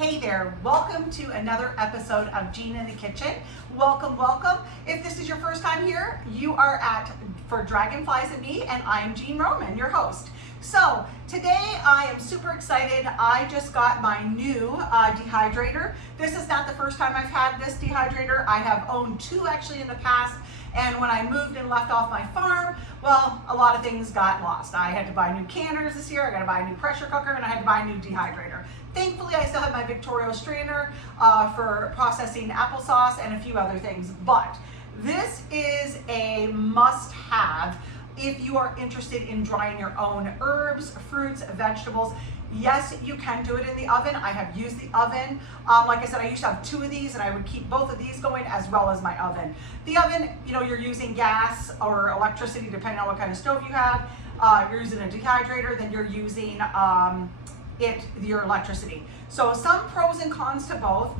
Hey there, welcome to another episode of Jean in the Kitchen. Welcome, welcome. If this is your first time here, you are at For Dragonflies and Me, and I'm Jean Roman, your host. So today I am super excited. I just got my new dehydrator. This is not the first time I've had this dehydrator. I have owned two actually in the past. And when I moved and left off my farm, well, a lot of things got lost. I had to buy new canners this year, I got to buy a new pressure cooker, and I had to buy a new dehydrator. Thankfully, I still have my Victorio strainer for processing applesauce and a few other things, but this is a must-have if you are interested in drying your own herbs, fruits, vegetables. Yes, you can do it in the oven. I have used the oven. Like I said, I used to have two of these and I would keep both of these going as well as my oven. The oven, you know, you're using gas or electricity depending on what kind of stove you have. You're using a dehydrator, then you're using your electricity. So some pros and cons to both.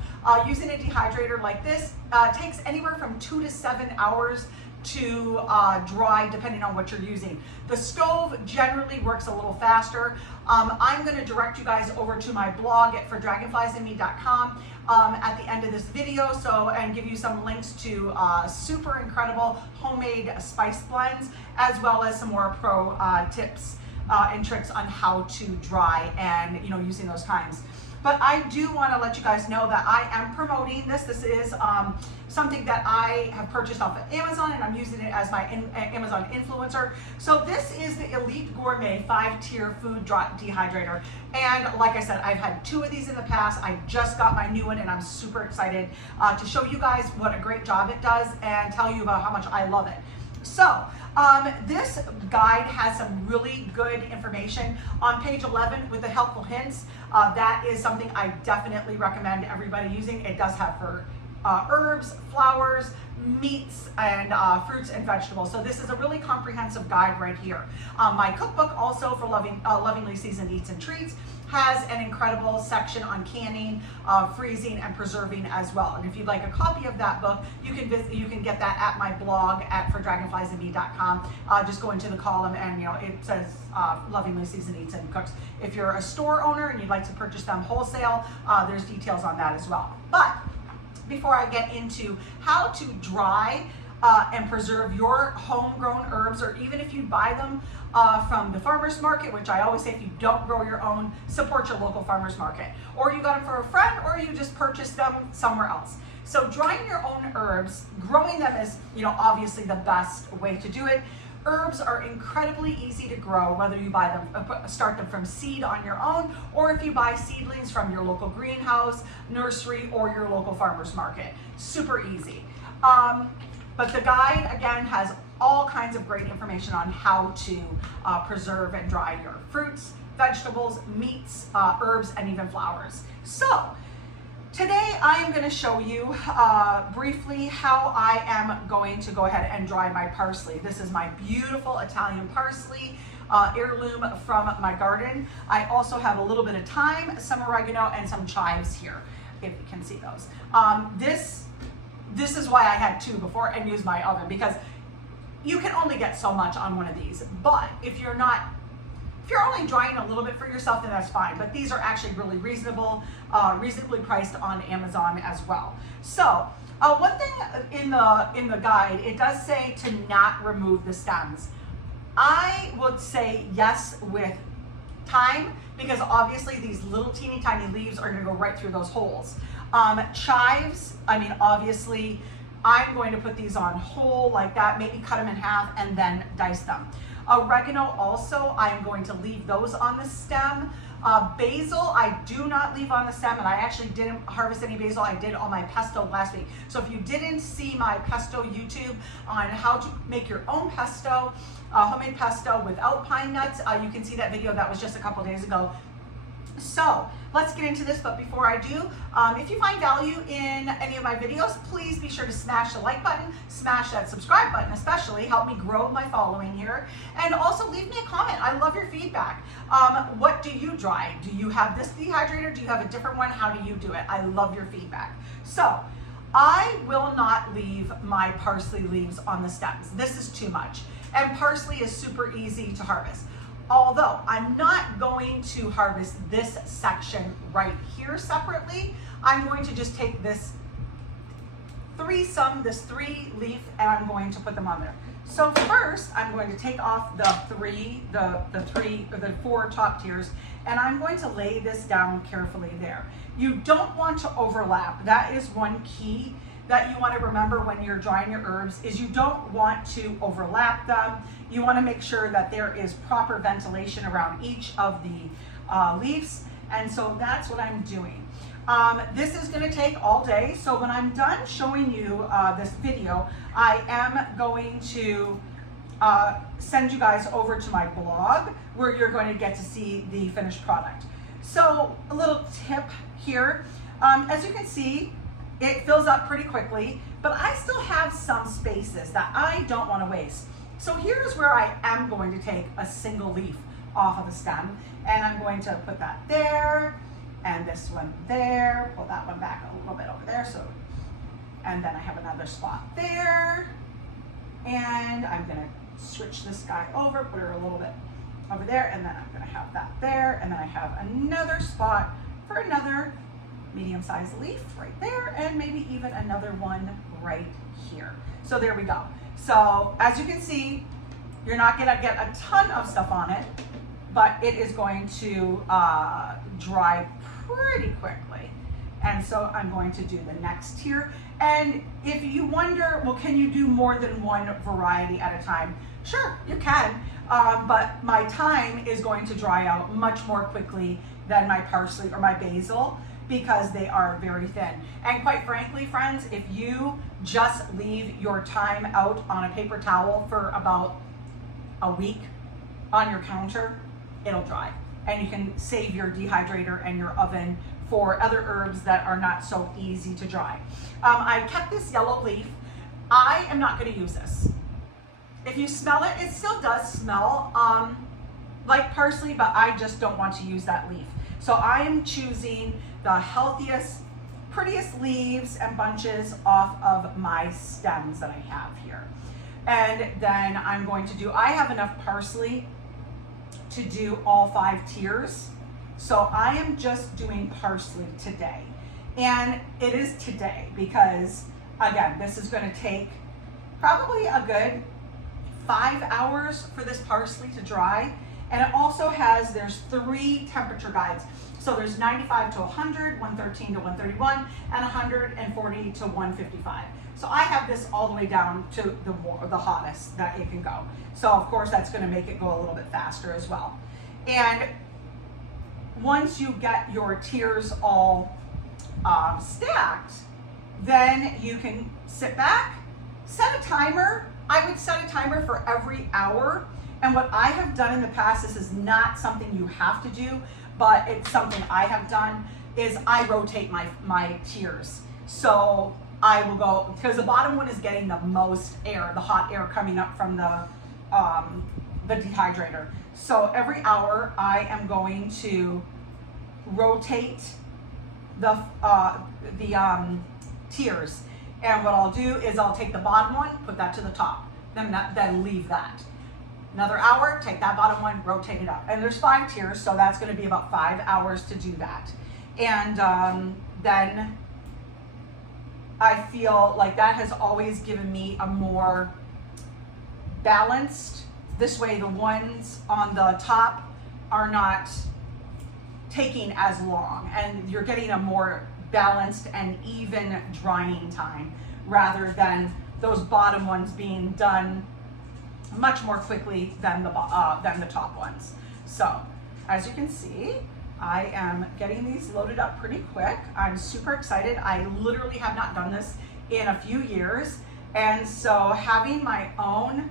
Using a dehydrator like this takes anywhere from 2 to 7 hours to dry depending on what you're using. The stove generally works a little faster. I'm going to direct you guys over to my blog at fordragonfliesandme.com at the end of this video, and give you some links to super incredible homemade spice blends, as well as some more pro tips and tricks on how to dry and using those times. But I do want to let you guys know that I am promoting this. This is something that I have purchased off of Amazon, and I'm using it as my Amazon influencer. So this is the Elite Gourmet 5-tier food dehydrator. And like I said, I've had two of these in the past. I just got my new one, and I'm super excited to show you guys what a great job it does and tell you about how much I love it. So this guide has some really good information on page 11 with the helpful hints. That is something I definitely recommend everybody using. It does have for herbs, flowers, meats, and fruits and vegetables. So this is a really comprehensive guide right here. My cookbook, also for Lovingly Seasoned Eats and Treats, has an incredible section on canning, freezing, and preserving as well. And if you'd like a copy of that book, you can get that at my blog at fordragonfliesandme.com. Just go into the column and it says Lovingly Seasoned Eats and Cooks. If you're a store owner and you'd like to purchase them wholesale, there's details on that as well. But before I get into how to dry and preserve your homegrown herbs, or even if you buy them from the farmer's market, which I always say, if you don't grow your own, support your local farmer's market, or you got them for a friend, or you just purchased them somewhere else. So drying your own herbs, growing them is obviously the best way to do it. Herbs are incredibly easy to grow, whether you buy them, start them from seed on your own, or if you buy seedlings from your local greenhouse, nursery, or your local farmer's market. Super easy. But the guide, again, has all kinds of great information on how to preserve and dry your fruits, vegetables, meats, herbs, and even flowers. So today I am going to show you briefly how I am going to go ahead and dry my parsley. This is my beautiful Italian parsley, heirloom from my garden. I also have a little bit of thyme, some oregano, and some chives here, if you can see those. This is why I had two before and used my oven, because you can only get so much on one of these. But if you're only drying a little bit for yourself, then that's fine. But these are actually really reasonably priced on Amazon as well. So one thing in the guide, it does say to not remove the stems. I would say yes with thyme, because obviously these little teeny tiny leaves are going to go right through those holes. Chives, obviously I'm going to put these on whole like that, maybe cut them in half and then dice them. Oregano also, I'm going to leave those on the stem. Basil, I do not leave on the stem, and I actually didn't harvest any basil. I did on my pesto last week. So if you didn't see my pesto YouTube on how to make your own pesto, homemade pesto without pine nuts, you can see that video. That was just a couple days ago. So let's get into this, but before I do, if you find value in any of my videos, please be sure to smash the like button, smash that subscribe button, especially help me grow my following here, and also leave me a comment. I love your feedback. What do you dry? Do you have this dehydrator? Do you have a different one? How do you do it? I love your feedback. So I will not leave my parsley leaves on the stems. This is too much, and parsley is super easy to harvest. Although I'm not going to harvest this section right here separately, I'm going to just take this this 3-leaf, and I'm going to put them on there. So first, I'm going to take off the 4 top tiers, and I'm going to lay this down carefully there. You don't want to overlap. That is one key that you want to remember when you're drying your herbs, is you don't want to overlap them. You want to make sure that there is proper ventilation around each of the leaves, and so that's what I'm doing. This is going to take all day, so when I'm done showing you this video, I am going to send you guys over to my blog where you're going to get to see the finished product. So a little tip here, as you can see, it fills up pretty quickly, but I still have some spaces that I don't want to waste. So here's where I am going to take a single leaf off of the stem, and I'm going to put that there, and this one there, pull that one back a little bit over there, so, and then I have another spot there, and I'm gonna switch this guy over, put her a little bit over there, and then I'm gonna have that there, and then I have another spot for another medium-sized leaf right there, and maybe even another one right here. So there we go. So as you can see, you're not gonna get a ton of stuff on it, but it is going to dry pretty quickly. And so I'm going to do the next tier. And if you wonder, well, can you do more than one variety at a time? Sure, you can, but my thyme is going to dry out much more quickly than my parsley or my basil, because they are very thin. And quite frankly, friends, if you just leave your thyme out on a paper towel for about a week on your counter, it'll dry. And you can save your dehydrator and your oven for other herbs that are not so easy to dry. I kept this yellow leaf. I am not going to use this. If you smell it, it still does smell like parsley, but I just don't want to use that leaf. So I am choosing the healthiest, prettiest leaves and bunches off of my stems that I have here. And then I'm going to do, I have enough parsley to do all 5 tiers. So I am just doing parsley today. And it is today because, again, this is going to take probably a good 5 hours for this parsley to dry. And it also has, there's 3 temperature guides. So there's 95 to 100, 113 to 131, and 140 to 155. So I have this all the way down to the hottest that it can go. So of course that's going to make it go a little bit faster as well. And once you get your tiers all stacked, then you can sit back, set a timer. I would set a timer for every hour. And what I have done in the past, this is not something you have to do, but it's something I have done, is I rotate my tiers. So I will go, because the bottom one is getting the most air, the hot air coming up from the dehydrator. So every hour I am going to rotate the tiers. And what I'll do is I'll take the bottom one, put that to the top, then leave that. Another hour, take that bottom one, rotate it up. And there's 5 tiers, so that's going to be about 5 hours to do that. And then I feel like that has always given me a more balanced, this way the ones on the top are not taking as long, and you're getting a more balanced and even drying time rather than those bottom ones being done much more quickly than the top ones. So as you can see, I am getting these loaded up pretty quick. I'm super excited. I literally have not done this in a few years. And so having my own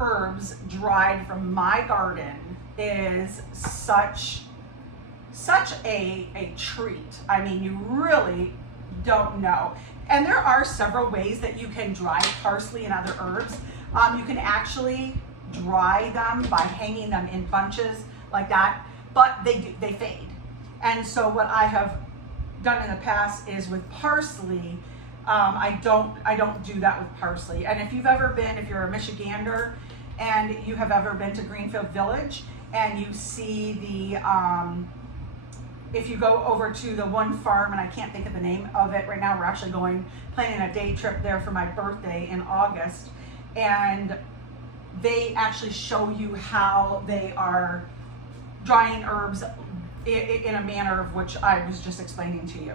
herbs dried from my garden is such a treat. I mean, you really don't know. And there are several ways that you can dry parsley and other herbs. You can actually dry them by hanging them in bunches like that, but they fade. And so what I have done in the past is with parsley, I don't do that with parsley. And if you're a Michigander, and you have ever been to Greenfield Village and you see the, if you go over to the one farm, and I can't think of the name of it right now, we're actually planning a day trip there for my birthday in August, and they actually show you how they are drying herbs in a manner of which I was just explaining to you.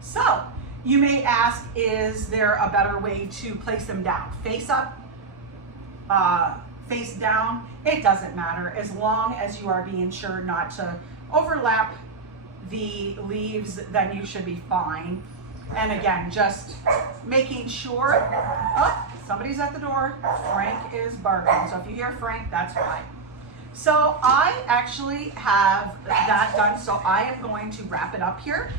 So you may ask, is there a better way to place them down? Face up, face down, it doesn't matter, as long as you are being sure not to overlap the leaves, then you should be fine. And again, just making sure, oh, somebody's at the door, Frank is barking. So if you hear Frank, that's why. So I actually have that done, so I am going to wrap it up here.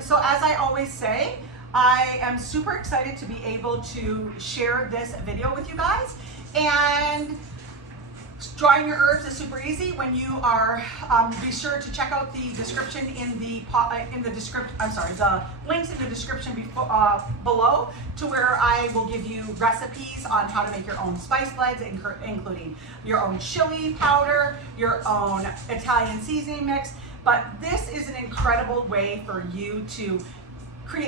So as I always say, I am super excited to be able to share this video with you guys. And drying your herbs is super easy. When you are, be sure to check out the description the links in the description below, to where I will give you recipes on how to make your own spice blends, including your own chili powder, your own Italian seasoning mix. But this is an incredible way for you to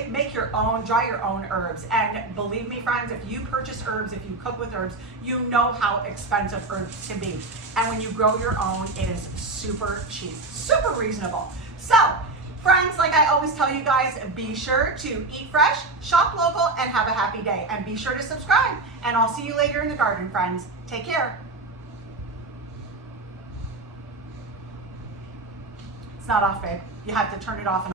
make your own, dry your own herbs. And believe me, friends, if you purchase herbs, if you cook with herbs, you know how expensive herbs can be. And when you grow your own, it is super cheap, super reasonable. So, friends, like I always tell you guys, be sure to eat fresh, shop local, and have a happy day. And be sure to subscribe. And I'll see you later in the garden, friends. Take care. It's not off, babe. You have to turn it off.